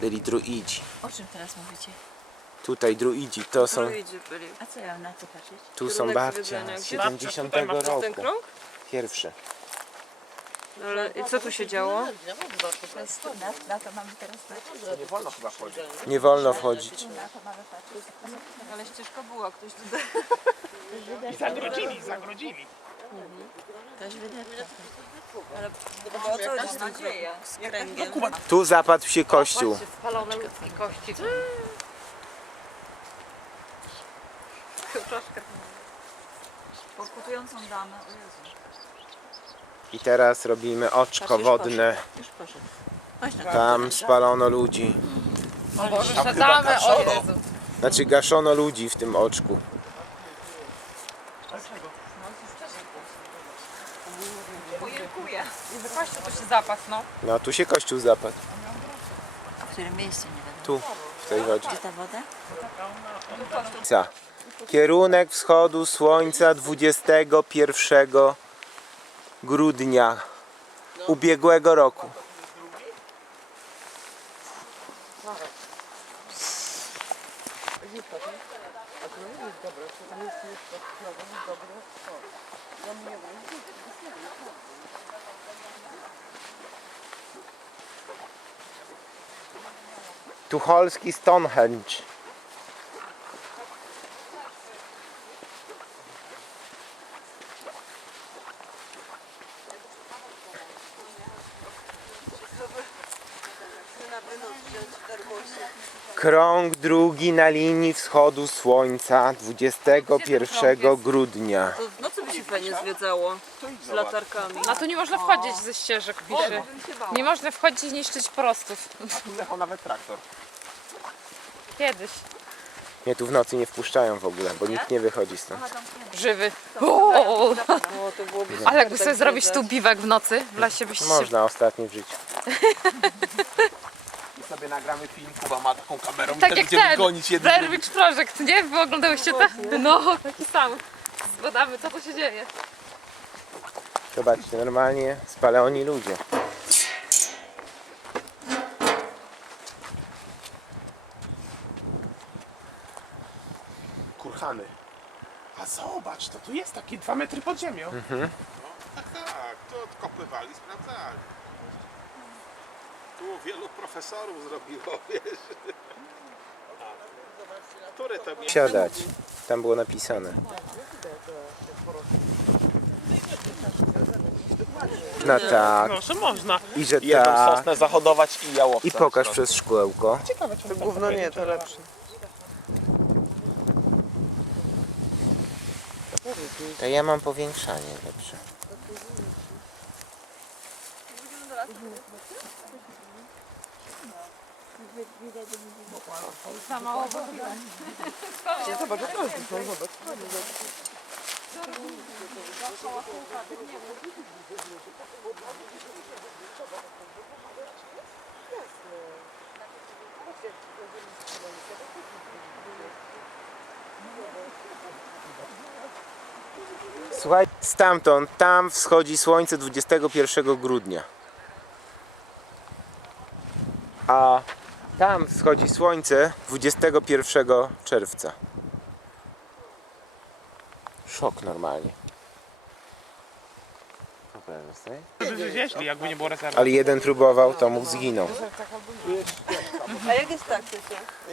Byli druidzi. O czym teraz mówicie? Tutaj druidzi, to są, byli. A co ja mam na co patrzeć? tu są Kierunek babcia zwiedzania. z Gdzie? 70 Ten roku. krąg? Pierwszy. Ale i co tu się działo? Na, na to mamy teraz patrzeć. Nie wolno wchodzić. Na to mamy patrzeć. Ale ścieżka była, ktoś tutaj... Zagrodzili, zagrodzili. Ktoś wydeptał. Ale chyba o co chodzi z tym kręgiem? Z kręgiem. Tu zapadł się kościół. Spalone ludzkie kości. Troszkę. Pokutującą damę. O Jezu. I teraz robimy oczko wodne. Tam spalono ludzi. O Boże, szadamy, o Jezu. Znaczy gaszono ludzi w tym oczku. Dziękuję. I wypaście tu się zapas, no. No a tu się kościół zapadł. W którym miejscu nie wiadomo. Tu, w tej wodzie. Gdzie ta woda? Ca. Kierunek wschodu słońca 21 grudnia ubiegłego roku. Tucholski Stonehenge. Krąg drugi na linii wschodu słońca 21 grudnia. To w nocy by się fajnie zwiedzało. Z latarkami. A tu nie można wchodzić ze ścieżek, pisze. Nie można wchodzić i niszczyć prostów. Jechał nawet traktor. Kiedyś. Nie, tu w nocy nie wpuszczają w ogóle, bo nikt nie wychodzi stąd. Żywy. O, O, to byłoby ale jakby sobie zrobić tu biwak w nocy, w byście się... Można ostatni w życiu. I sobie nagramy film, Kuba ma taką kamerą i Tak wtedy jak będziemy ten, gonić jednym Blair Witch Project, nie? Wy oglądałyście to? No, taki sam. Zbadamy, co tu się dzieje. Zobaczcie, normalnie spaleni ludzie. kurhany. A zobacz, to tu jest takie dwa metry pod ziemią. Tak, tak, to odkopywali, sprawdzali. Tu wielu profesorów zrobiło, wiesz. Które to miejsce? Siadać. Tam było napisane. No tak. No, że można. I że Jedną tak. sosnę zahodować i jałowca. I pokaż przez szkółko. To gówno nie, to lepsze. To ja mam powiększanie lepsze. Słuchaj, stamtąd, tam wschodzi słońce 21 grudnia. A tam wschodzi słońce 21 czerwca. Szok normalnie. Jakby nie było rezerwy. Ale jeden próbował, to mógł zginął. A jak jest tak?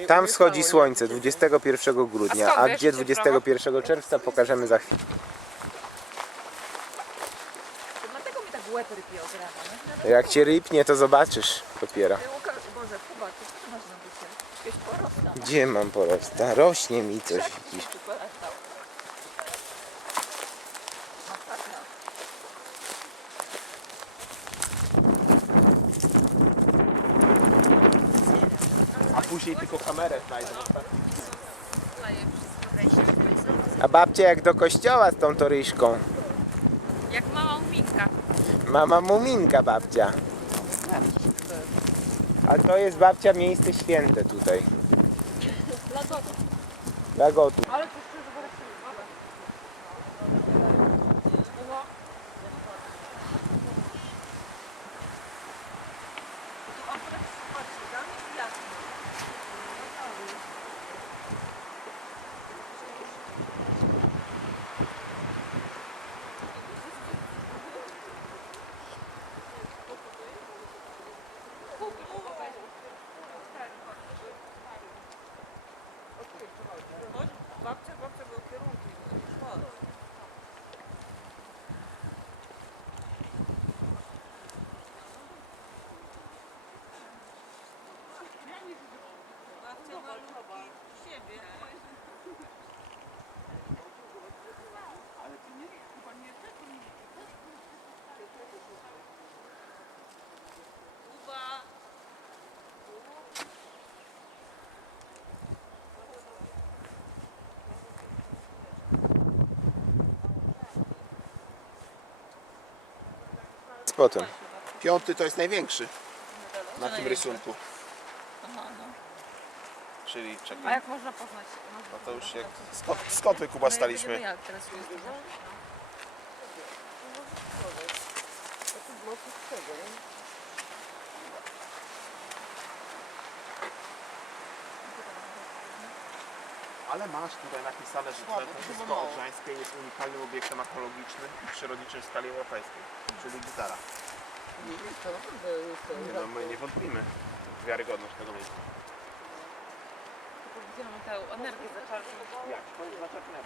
Tam wschodzi słońce 21 grudnia, a gdzie gdzie 21 czerwca pokażemy za chwilę. Dlatego mi tak łeb rypie od rana. nie? Jak cię rypnie, to zobaczysz dopiero. Ty, Łukasz, Boże, Kuba, ty co masz na dusie? Jakieś porostka. Gdzie mam porosta? Rośnie mi coś. Widzisz. Później tylko kamerę znajdą. A babcia jak do kościoła z tą toryszką. Jak mama Minka. Mama Muminka babcia. A to jest babcia miejsce święte tutaj. Dla gotów szczerze, Babcia, babcia był kierunki, no Spotem. Piąty to jest największy na tym rysunku. Czyli A czekaj, jak można poznać? no to już jak... Skąd, skąd my Kuba staliśmy? Jak teraz jest dużo? Ale masz tutaj napisane, że Drzewo Odrzańskie jest unikalnym obiektem archeologicznym i przyrodniczym w skali europejskiej, czyli gitara. Nie, no, my nie wątpimy w wiarygodność tego miejsca. Mamy tę energię zaczarną? Jak? To jest zaczepne,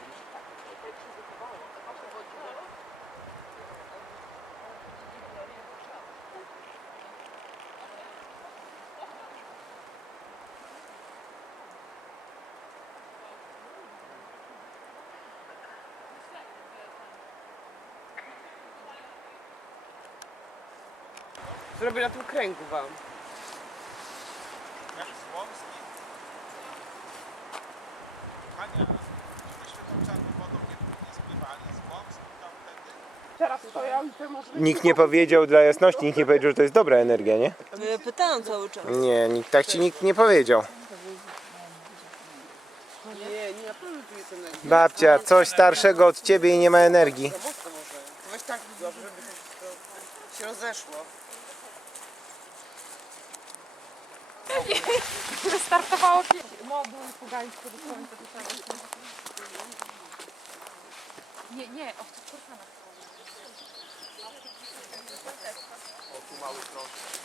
Zrobię na tym kręgu wam. Jak Słomski? Hania, myśmy tą czarną wodą nie, nie spływali, Słomski tam wtedy? Teraz to ja może... Nikt nie powiedział dla jasności, nikt nie powiedział, że to jest dobra energia, nie? No ja pytałam cały czas. Nie, nikt, tak ci nikt nie powiedział. Nie, nie, na pewno tu jest energia. Babcia, coś starszego od ciebie i nie ma energii. Mocno może. Weź tak dobrze, żeby to się rozeszło. Które startowało moduł pogańsko do słońca. Nie, nie, o w kurkanach. O, tu mały krążek.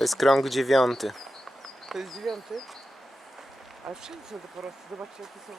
To jest krąg dziewiąty. To jest dziewiąty. Ale wszędzie są te porosty. Zobaczcie jakie są.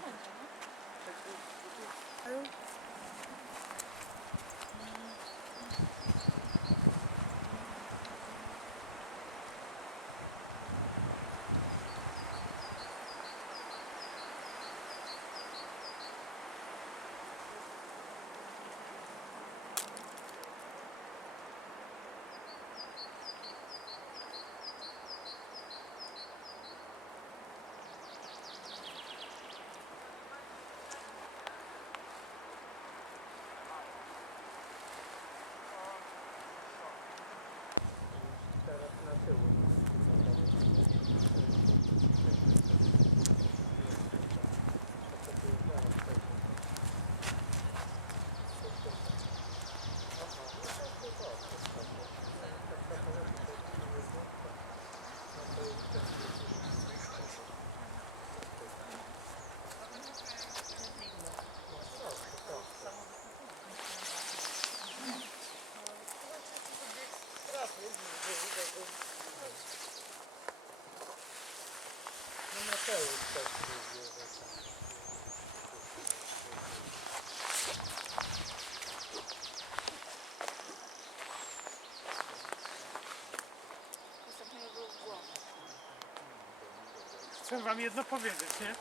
Chcę wam jedno powiedzieć, nie?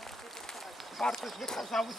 Wartość wykazały